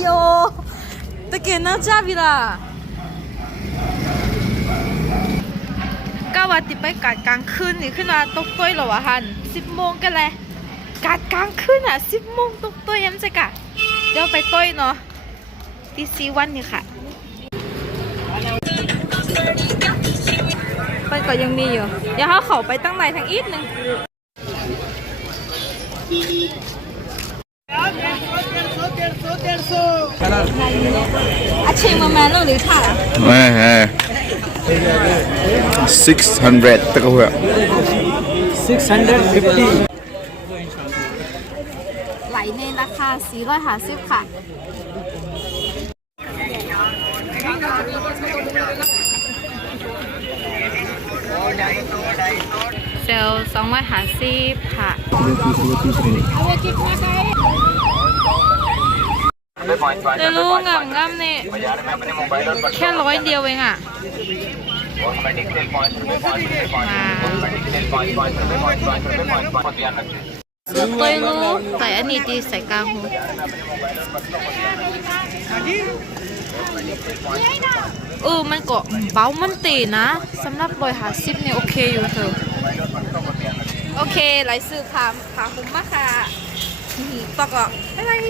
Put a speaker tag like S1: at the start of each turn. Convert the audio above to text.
S1: โยตะเกียนน่าจ้าบิล่ะก้าวติไปกัดกลางคืนนี่ขึ้นมาตกต้วยหรอวะฮันสิบโมงกันแหละกัดกลางคืนอะสิบโมงตกต้วยังจะกะเดี๋ยวไปต้วยเนาะที่ซีวันนี่ค่ะไปก็ยังมีอยู่เดี๋ยวเขาเขาไปตั้งในทางอีกหนึ่ง อาชิงมาแมนเราหรือค่ะ
S2: Eh, six hundred taka huwa.
S3: 650
S1: ไหลในราคา450ค่ะเซลล์250ค่ะ เดี๋ยวรู้งามงามเนี่ยแค่ร้อยเดียวเองอะสุดตัวรู้ใส่อันนี้ดีใส่กลางหูเออมันก็เบามันตีนะสำหรับรอยหาซิปเนี่ยโอเคอยู่เธอะโอเคไหลซื้อขาขาคุ้มมากค่ะปอกอะบ๊ายบาย